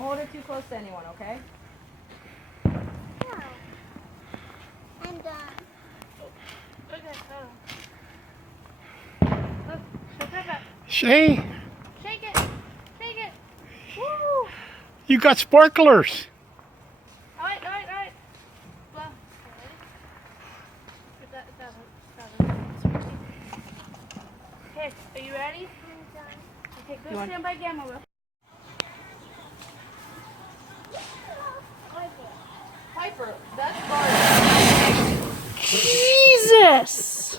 Don't hold it too close to anyone, okay? No. I'm done. Okay, look, shake it. Shay, Shake it. Shake it. Woo! you got sparklers. Alright. Well, okay, are you ready? I'm done. Okay, go stand by Gamma. Piper, that's Bart. Jesus!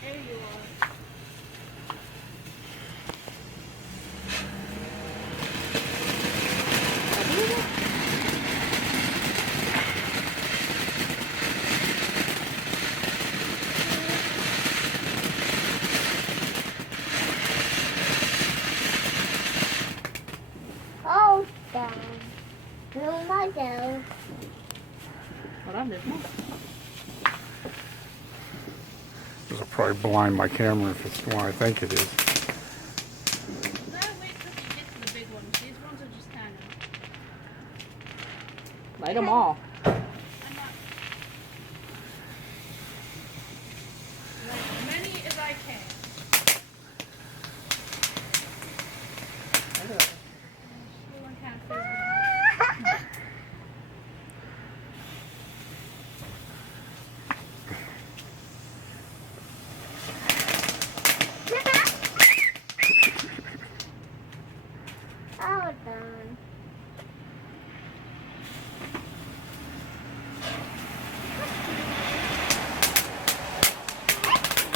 There you are. Oh, done. No, my go. Hold on, there's more. This will probably blind my camera if it's the one I think it is. No, wait till you get to the big ones. These ones are just kind of. Light them all. I'm not. Like as many as I can. Everyone kind of feels it. Oh, done.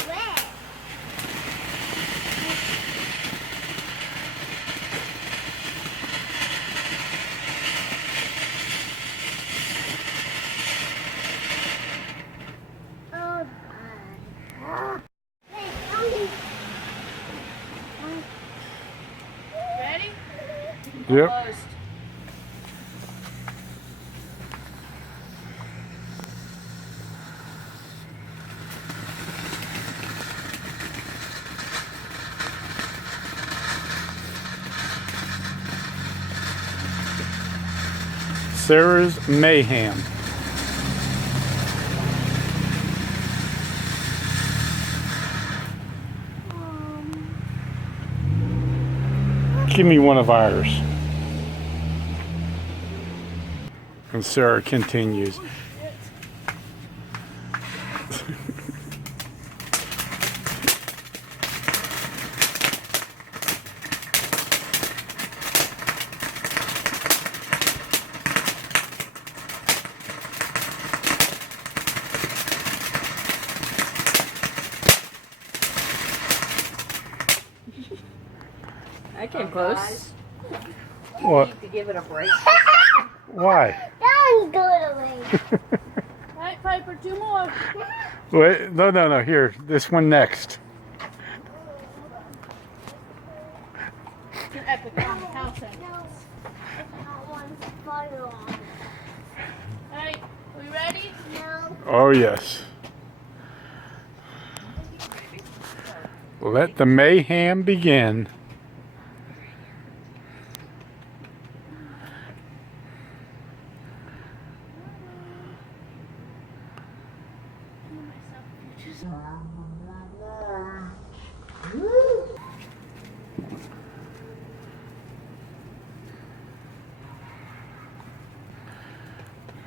Red. Oh, done. Wait, mommy. Ready? Yep. Almost. Sarah's Mayhem. Give me one of ours. And Sarah continues. I came close. What? Need to give it a break. Why? Done, go away. Alright, Piper, 2 more. Wait, no. Here, this one next. It's an epic house. No, I want to follow on. Alright, we ready? No. Oh yes. Let the mayhem begin.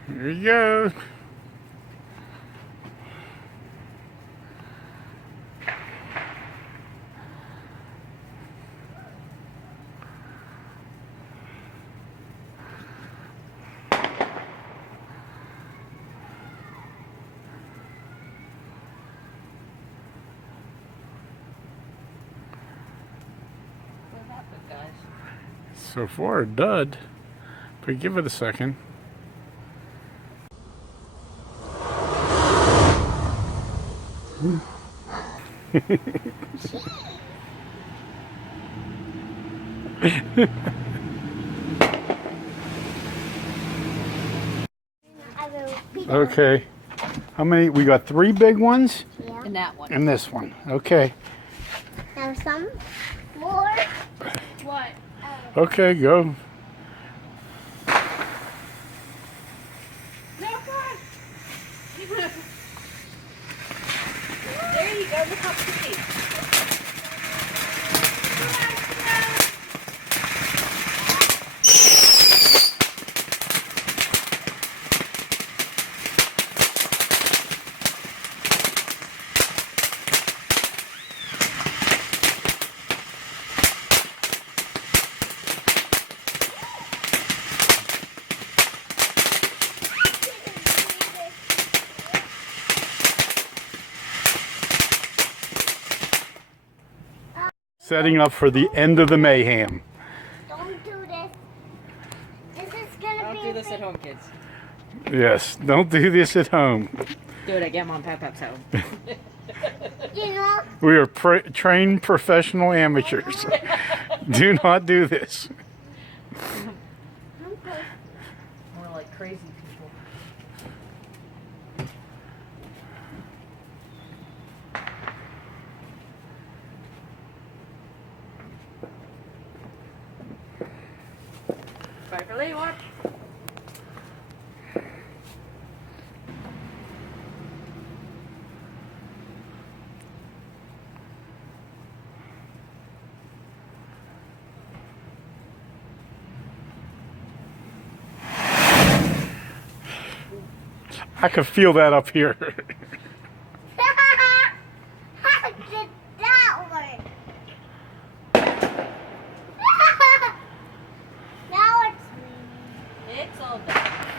Here you go. So far, a dud. But give it a second. I will repeat it. Okay. How many? We got 3 big ones Yeah. And that one. and this one. Okay. Now some more. What? Okay, go. No, God! There you go, look how pretty. Setting up for the end of the mayhem. Don't do this. This is gonna Don't be do a this big- at home, kids. Yes, don't do this at home. Do it at Grandma and Papa's home. You know, We are trained professional amateurs. Do not do this. More like crazy people. Piper Lee, watch. I can feel that up here. how did that work? Now it's It's all done.